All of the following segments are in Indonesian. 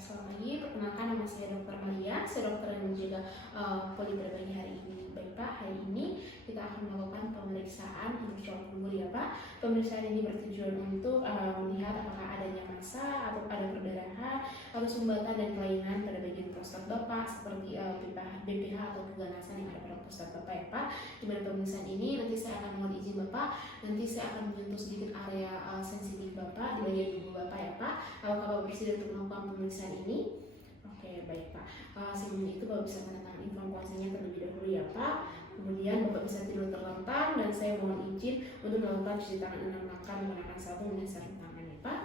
selamat pagi. Perkenalkan, nama saya Dr. Maria. Saya dokter yang menjaga poli berbagi hari ini. Baik Pak, hari ini kita akan melakukan pemeriksaan untuk shock kubur ya Pak. Pemeriksaan ini bertujuan untuk melihat apakah adanya massa atau ada perdarahan atau sumbatan dan kelainan pada bagian prostat Bapak seperti BPH atau keganasan yang ada pada prostat Bapak ya Pak. Di mana pemeriksaan ini nanti saya akan mohon izin Bapak, nanti saya akan menyentuh sedikit area sensitif Bapak di bagian tubuh Bapak ya Pak. Apakah Bapak bersedia untuk melakukan pemeriksaan ini? Oke, baik Pak. Sebelum itu Bapak bisa tanda tangan informasinya terlebih dahulu ya Pak. Kemudian Bapak bisa tidur terlentang dan saya mohon izin untuk melakukan cuci tangan enakan menggunakan sabun dan sarung tangan ya Pak.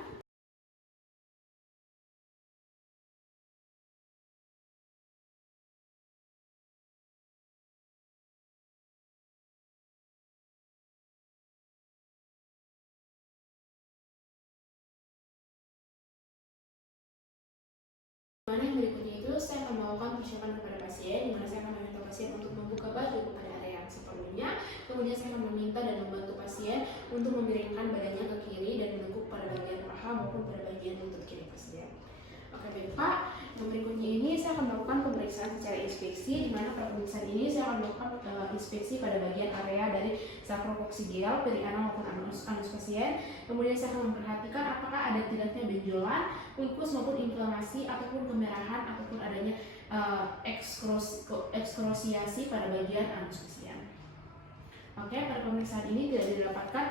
Yang berikutnya itu saya akan melakukan persiapan kepada pasien, di mana saya akan meminta pasien untuk membuka baju pada area yang seperlunya. Kemudian saya akan meminta dan membantu pasien untuk memiringkan badannya ke kiri dan menekuk pada bagian paha maupun pada bagian lutut kiri pasien. Oke baik Pak, yang berikutnya ini saya akan melakukan pemeriksaan secara inspeksi, di mana pada pemeriksaan ini saya akan melakukan inspeksi pada bagian area dari sakrokoksidal, perianal maupun anus pasien. Kemudian saya akan memperhatikan apakah ada tidaknya benjolan, ulkus maupun inflamasi ataupun kemerahan ataupun adanya ekskrosiasi pada bagian anus pasien. Oke, pada pemeriksaan ini tidak didapatkan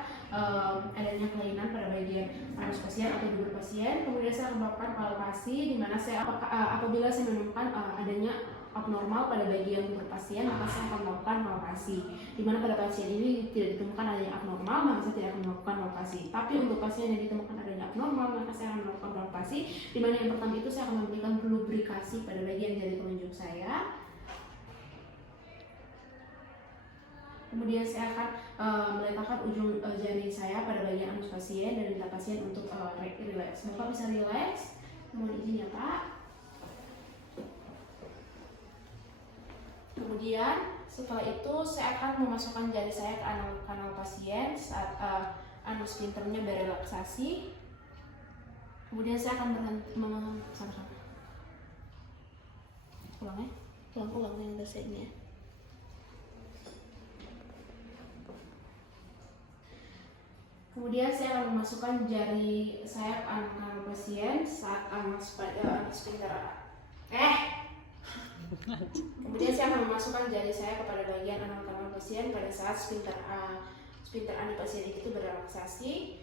adanya kelainan pada bagian anus pasien atau dubur pasien. Kemudian saya akan melakukan palpasi, di mana saya apabila saya menemukan adanya abnormal pada bagian dubur pasien, maka saya akan melakukan palpasi. Di mana pada pasien ini tidak ditemukan adanya abnormal, maka saya tidak akan melakukan palpasi. Tapi untuk pasien yang ditemukan adanya abnormal, maka saya akan melakukan palpasi. Di mana yang pertama itu saya akan memberikan lubrikasi pada bagian jari telunjuk saya. Kemudian saya akan meletakkan ujung jari saya pada bagian anus pasien dan minta pasien untuk relax. Bapak bisa relax. Mohon izin ya Pak. Kemudian setelah itu saya akan memasukkan jari saya ke kanal pasien saat anus pinternya berelaksasi. Kemudian saya akan berhenti sama-sama. Ulang ya, ulang yang ini ya. Kemudian saya akan memasukkan jari saya ke kanal pasien saat anus pinter. Kemudian saya akan memasukkan jari saya kepada bagian kanal pasien pada saat sphincter anus pasien itu berelaksasi.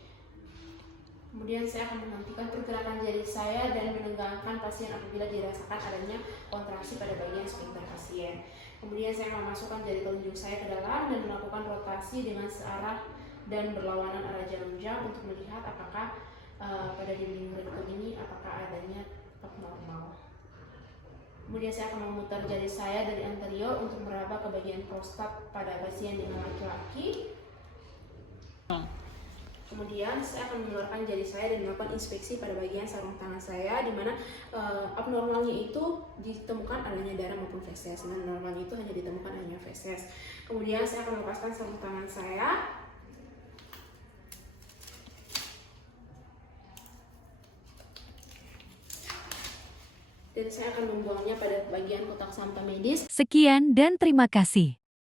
Kemudian saya akan menghentikan pergerakan jari saya dan menegangkan pasien apabila dirasakan adanya kontraksi pada bagian sphincter pasien. Kemudian saya akan memasukkan jari telunjuk saya ke dalam dan melakukan rotasi dengan searah dan berlawanan arah jarum jam untuk melihat apakah pada dinding retikum ini apakah adanya abnormal. Kemudian saya akan memutar jari saya dari anterior untuk meraba ke bagian prostat pada pasien dengan laki-laki. Kemudian saya akan mengeluarkan jari saya dan melakukan inspeksi pada bagian sarung tangan saya, di mana abnormalnya itu ditemukan adanya darah maupun feses. Dan normalnya itu hanya ditemukan adanya feses. Kemudian saya akan melepaskan sarung tangan saya. Dan saya akan membuangnya pada bagian kotak sampah medis. Sekian dan terima kasih.